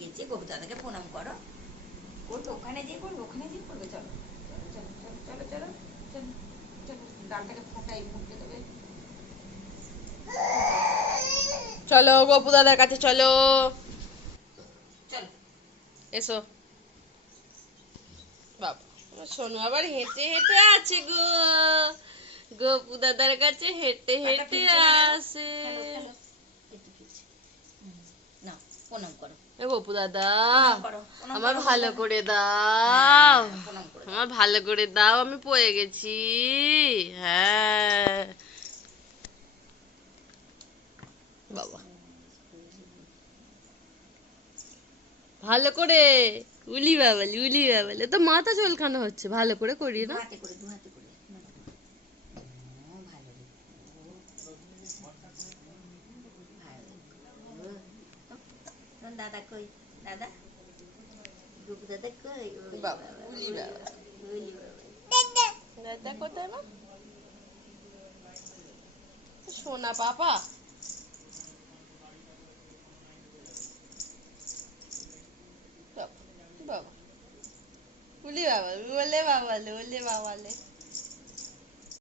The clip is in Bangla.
গেছে, গোপু দাদাকে প্রণাম করো। করবে ওখানে দিয়ে করবে, ওখানে দিয়ে করবে। চলো চলো চলো চলো চলো চলো চলো চলো, ডালটাকে ফোটাই, ফুটতে দেবে। চলো গোপু দাদার কাছে চলো, চলো। এসো। বাবা, আমার সোনু আবার হেঁটে হেঁটে আছে গো, গোপু দাদার কাছে হেঁটে হেঁটে আসে। খেলো খেলো, একটু খেলছে। না, প্রণাম করো। এ গোপু দাদা, প্রণাম করো, প্রণাম আমার করো ভালো দাদা। করে দাও, হ্যাঁ, প্রণাম করে দাও। আমার ভালো করে দাও, আমি পড়ে গেছি। হ্যাঁ বাবা, ভালো করে। উলি বাবালি, উলি বাবালি, তো মাথা চুলকানো হচ্ছে, ভালো করে করি দু না। হাতে করে, দু হাতে করে। ভালো রে, ভালো। দাদা কই? দাদা, গুপু দাদা কই? ওই বাবা, বাবা, উলি ওই বাবা, বাবা, ওই বাবা। দাদা কোথায় না, সোনা পাপা। বাবা, বাবা, উলি বাবা, ওলে বাবালে, ওলে বাবালে।